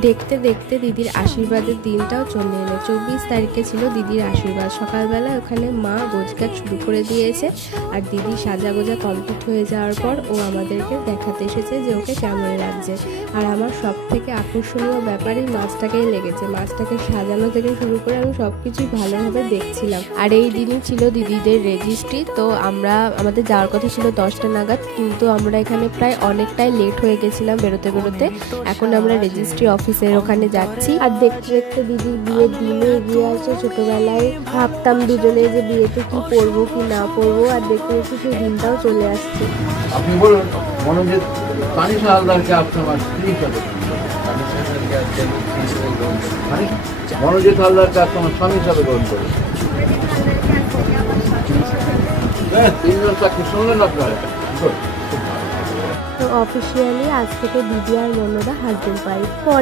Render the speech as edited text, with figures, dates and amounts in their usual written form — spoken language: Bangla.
দেখতে দেখতে দিদির আশীর্বাদের দিনটাও চলে এলো। 24 তারিখে ছিল দিদির আশীর্বাদ। সকালবেলা ওখানে মা গোছগাছ শুরু করে দিয়েছে, আর দিদি সাজা গোজা কমপ্লিট হয়ে যাওয়ার পর ও আমাদেরকে দেখাতে এসেছে যে ওকে কেমন লাগছে। আর আমার সব থেকে আকর্ষণীয় ব্যাপারই মাছটাকেই লেগেছে। মাছটাকে সাজানো থেকে শুরু করে আমি সব কিছুই ভালোভাবে দেখছিলাম। আর এই দিনই ছিল দিদিদের রেজিস্ট্রি। তো আমাদের যাওয়ার কথা ছিল 10টা নাগাদ, কিন্তু আমরা এখানে প্রায় অনেকটাই লেট হয়ে গেছিলাম বেরোতে বেরোতে। এখন আমরা রেজিস্ট্রি অফিসের ওখানে যাচ্ছি। আর দেখতে দেখতে দিদির বিয়ের দিনে এগিয়ে আসছে। ছোটবেলায় ভাবতাম দুজনে যে বিয়েতে কি পরবো কি না পরবো, আর দেখতে দেখতে সেই দিনটাও চলে আসছে। আপনি বলুন মনোজিৎ তানিশা হালদারকে আপনার স্ত্রী হিসাবে, মনোজিৎ হালদারকে আপনার স্বামী হিসাবে গ্রহণ করে। হ্যাঁ, 3 জন চাকরি শুনলেন আপনারা। তো অফিসিয়ালি আজ থেকে দিদি আর মনোরা হাজবেন্ড ওয়াইফ। পরে